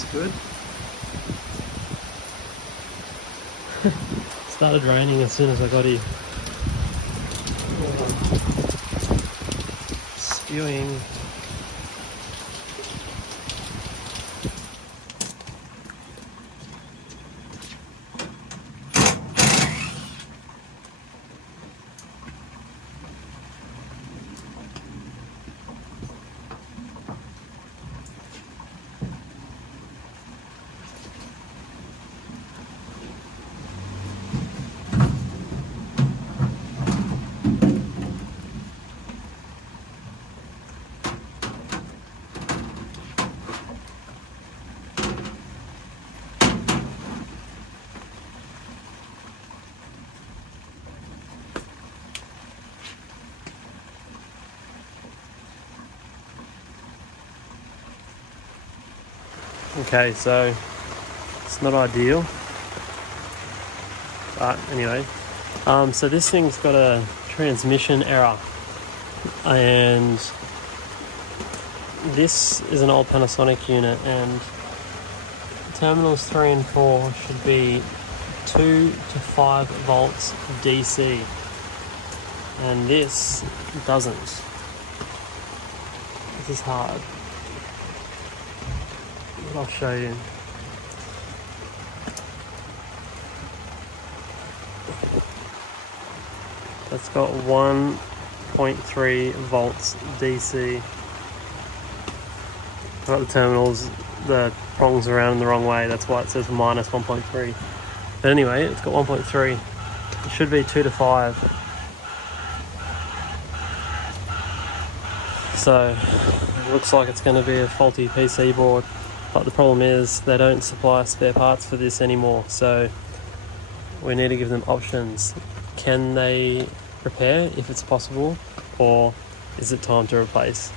is good. Started raining as soon as I got here. Spewing. Okay, so it's not ideal, but anyway, so this thing's got a transmission error, and this is an old Panasonic unit, and terminals 3 and 4 should be 2 to 5 volts DC, and this doesn't. This is hard. I'll show you. That's got 1.3 volts DC. I've got the terminals, the prongs around the wrong way, that's why it says minus 1.3. But anyway, it's got 1.3. It should be 2 to 5. So, it looks like it's going to be a faulty PC board. But the problem is they don't supply spare parts for this anymore, so we need to give them options. Can they repair if it's possible, or is it time to replace?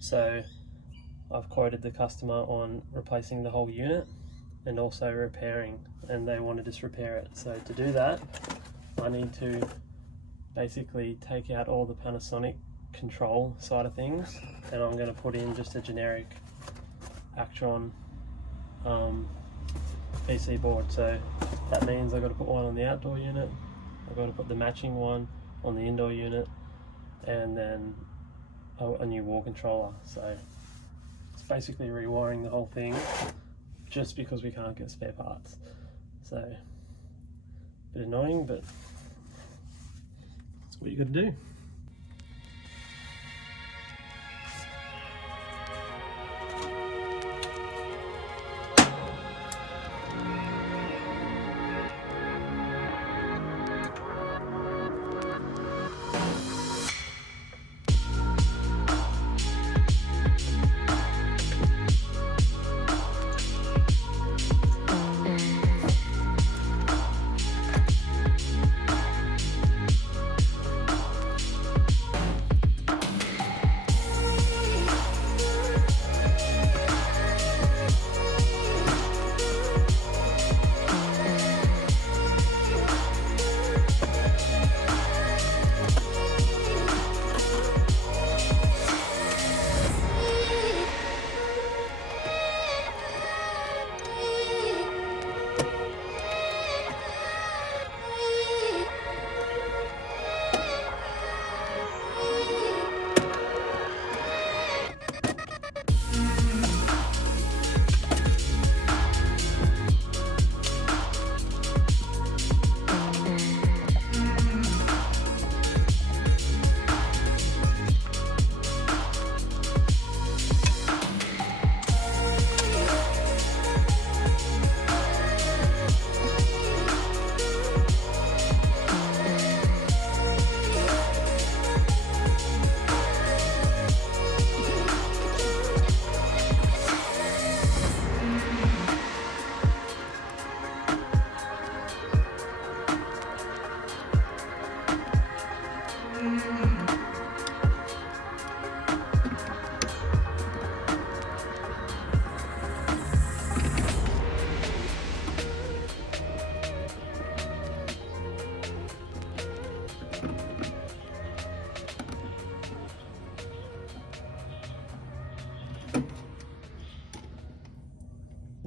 So I've quoted the customer on replacing the whole unit and also repairing, and they want to just repair it. So to do that, I need to basically take out all the Panasonic control side of things, and I'm going to put in just a generic Actron PC board. So that means I've got to put one on the outdoor unit, I've got to put the matching one on the indoor unit, and then a new wall controller. So it's basically rewiring the whole thing just because we can't get spare parts. So a bit annoying, but what you got to do.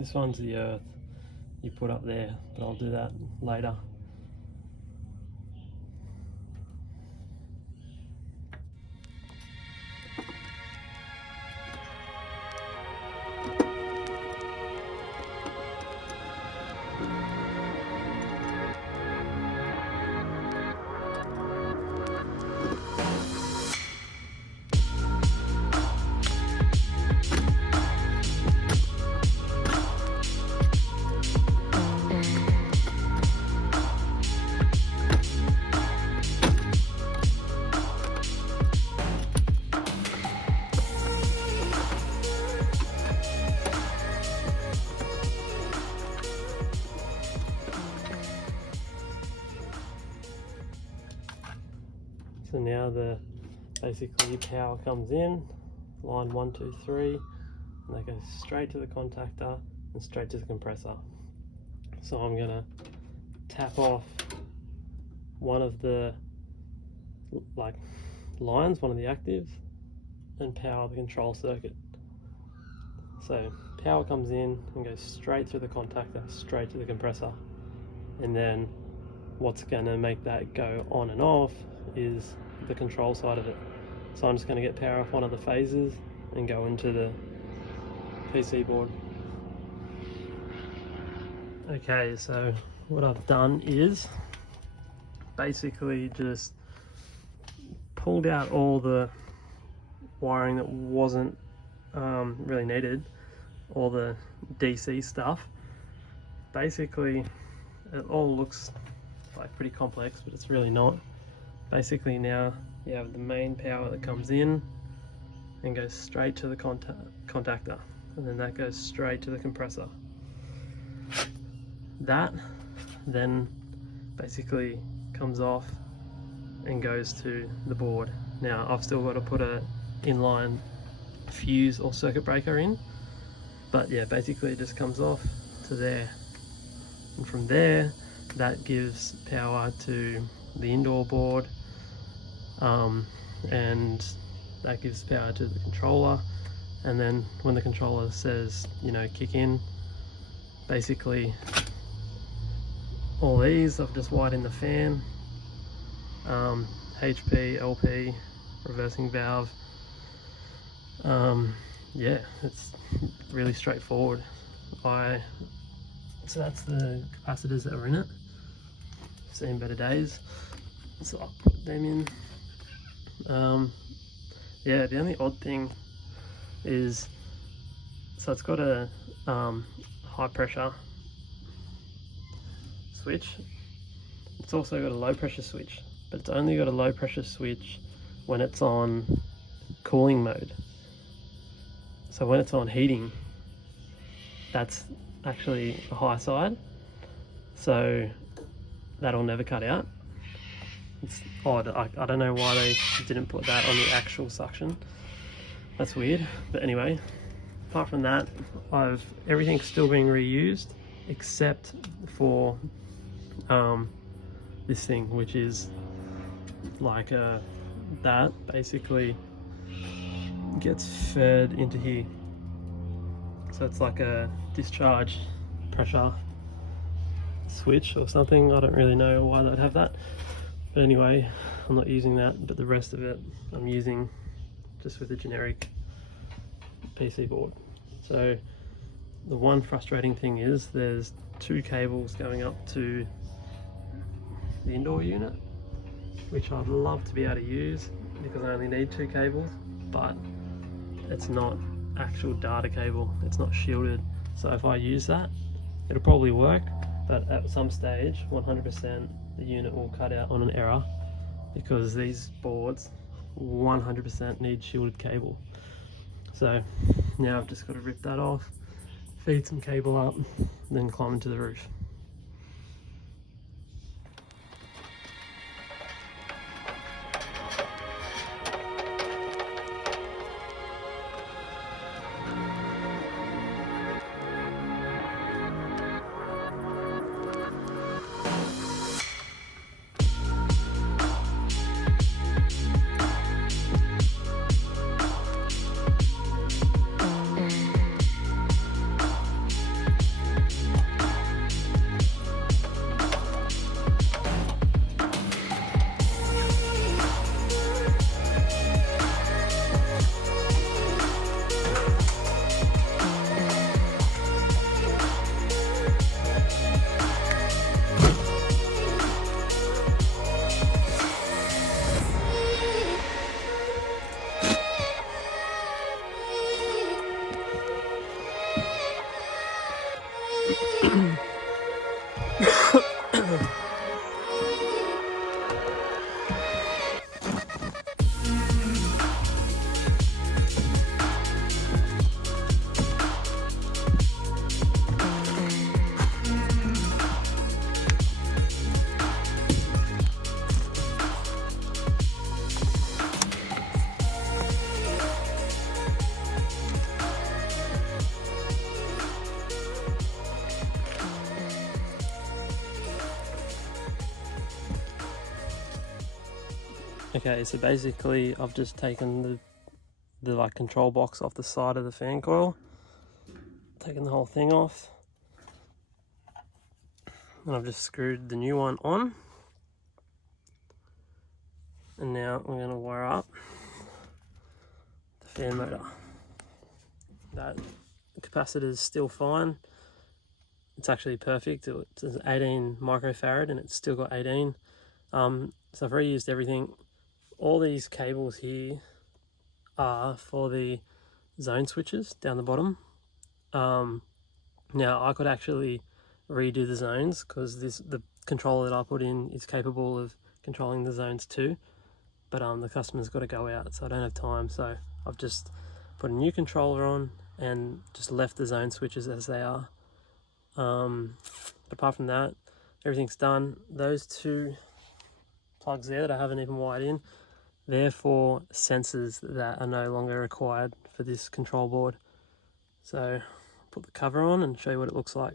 This one's the earth you put up there, but I'll do that later. So now basically power comes in, line 1, 2, 3, and that goes straight to the contactor and straight to the compressor. So I'm gonna tap off one of the lines, one of the actives, and power the control circuit. So power comes in and goes straight through the contactor, straight to the compressor, and then what's gonna make that go on and off is the control side of it. So I'm just going to get power off one of the phases and go into the PC board. Okay, so what I've done is basically just pulled out all the wiring that wasn't really needed, all the DC stuff. Basically it all looks like pretty complex, but it's really not. Basically now you have the main power that comes in and goes straight to the contactor, and then that goes straight to the compressor. That then basically comes off and goes to the board. Now I've still got to put a inline fuse or circuit breaker in, but yeah, basically it just comes off to there, and from there that gives power to the indoor board, and that gives power to the controller. And then when the controller says, you know, kick in, basically all these I've just wired in the fan, HP, LP, reversing valve. Yeah, it's really straightforward. So that's the capacitors that were in it. Seen better days, so I'll put them in. Yeah, the only odd thing is, so it's got a high pressure switch. It's also got a low pressure switch, but it's only got a low pressure switch when it's on cooling mode. So when it's on heating, that's actually the high side, so that'll never cut out. It's odd. I don't know why they didn't put that on the actual suction. That's weird. But anyway, apart from that, everything's still being reused except for this thing, which is like that basically gets fed into here. So it's like a discharge pressure switch or something. I don't really know why they'd have that, but anyway, I'm not using that. But the rest of it I'm using just with a generic PC board. So the one frustrating thing is there's two cables going up to the indoor unit, which I'd love to be able to use because I only need two cables, but it's not actual data cable, it's not shielded. So if I use that, it'll probably work, but at some stage 100% the unit will cut out on an error, because these boards 100% need shielded cable. So now I've just got to rip that off, feed some cable up, then climb into the roof. Okay, so basically I've just taken the like control box off the side of the fan coil, taken the whole thing off, and I've just screwed the new one on. And now I'm going to wire up the fan motor. That capacitor is still fine. It's actually perfect. It's 18 microfarad and it's still got 18. So I've reused everything. All these cables here are for the zone switches down the bottom. Now I could actually redo the zones because the controller that I put in is capable of controlling the zones too, but the customer's got to go out, so I don't have time. So I've just put a new controller on and just left the zone switches as they are. But apart from that, everything's done. Those two plugs there that I haven't even wired in, they're for sensors that are no longer required for this control board. So put the cover on and show you what it looks like.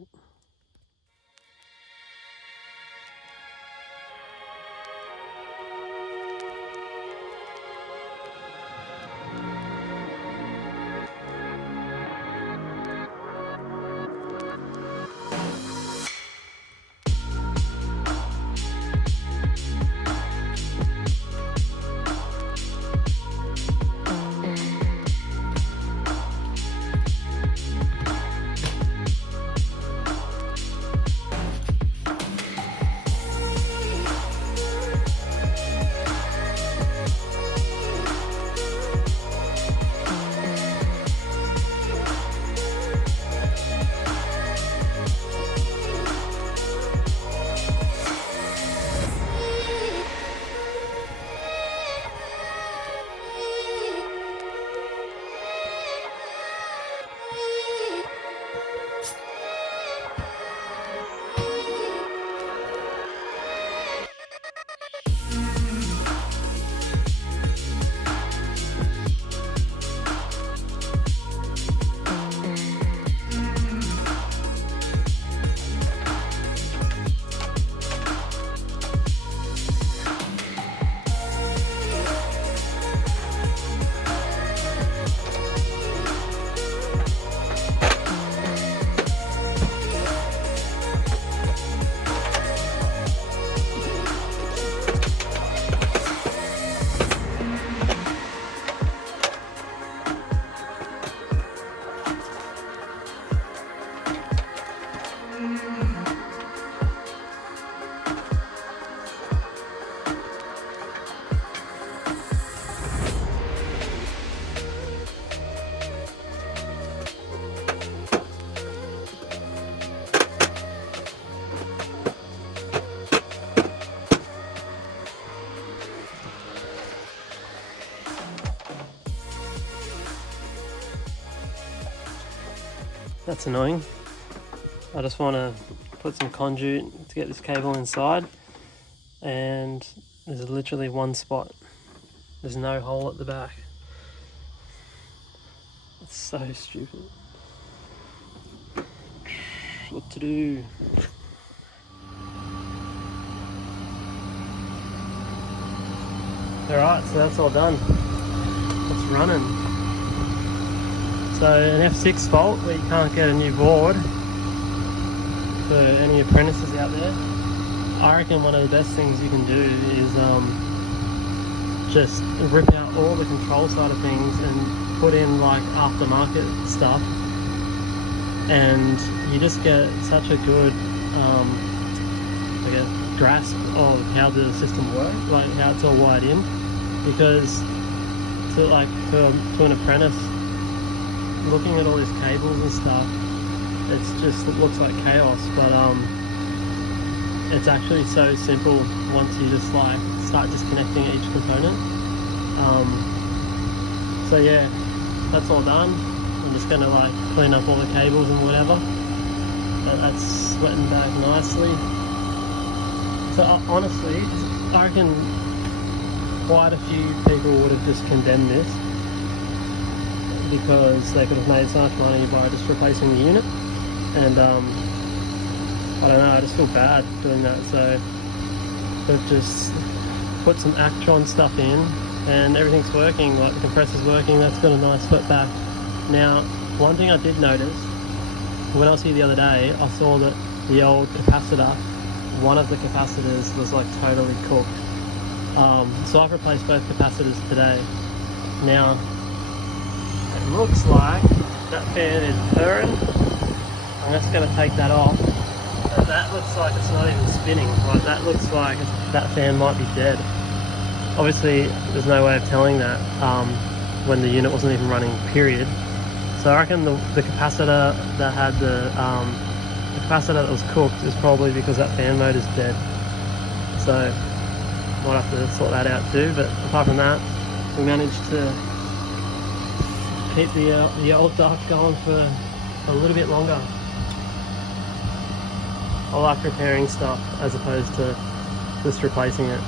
That's annoying. I just want to put some conduit to get this cable inside, and there's literally one spot. There's no hole at the back. It's so stupid. What to do? Alright, so that's all done. It's running. So an F6 fault where you can't get a new board, for any apprentices out there, I reckon one of the best things you can do is just rip out all the control side of things and put in like aftermarket stuff, and you just get such a good grasp of how the system works, like how it's all wired in. Because to an apprentice, looking at all these cables and stuff, it looks like chaos, but it's actually so simple once you just like start disconnecting each component. So yeah, that's all done. I'm just gonna like clean up all the cables and whatever. That's sweating back nicely. So honestly, I reckon quite a few people would have just condemned this because they could have made so much money by just replacing the unit, and I don't know, I just feel bad doing that. So they've just put some Actron stuff in and everything's working, like the compressor's working, that's got a nice sweat back. Now, one thing I did notice, when I was here the other day, I saw that the old capacitor, one of the capacitors was like totally cooked. So I've replaced both capacitors today. Now, it looks like that fan is purring. I'm just going to take that off. And that looks like it's not even spinning. Like, that looks like that fan might be dead. Obviously, there's no way of telling that when the unit wasn't even running, period. So I reckon the capacitor that had the capacitor that was cooked is probably because that fan mode is dead. So might have to sort that out too. But apart from that, we managed to keep the old duct going for a little bit longer. I like repairing stuff as opposed to just replacing it.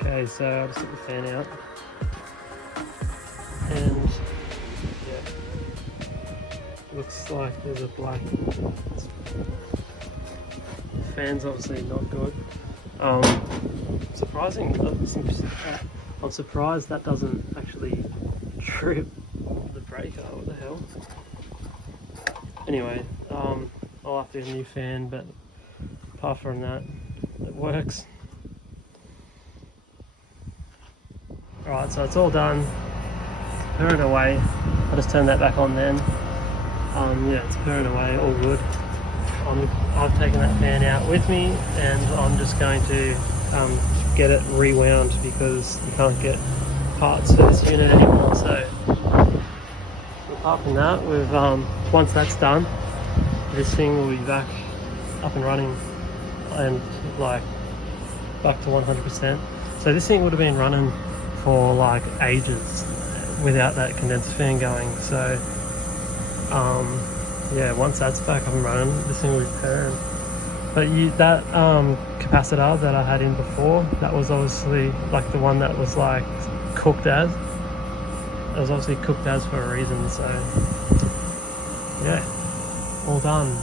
Okay, so I'll just put the fan out, and yeah, looks like there's a black. The fan's obviously not good. I'm surprised that doesn't actually trip the breaker. What the hell? Anyway, I'll have to get a new fan, but apart from that, it works. Alright, so it's all done. It's purring away. I'll just turn that back on then. Yeah, it's purring away, all good. I've taken that fan out with me, and I'm just going to get it rewound because you can't get parts for this unit anymore. So apart from that, we've once that's done, this thing will be back up and running and like back to 100%. So this thing would have been running for like ages without that condenser fan going. So yeah, once that's back up and running, this thing will be purring. But that capacitor that I had in before, that was obviously like the one that was like cooked as. It was obviously cooked as for a reason. So yeah, all done.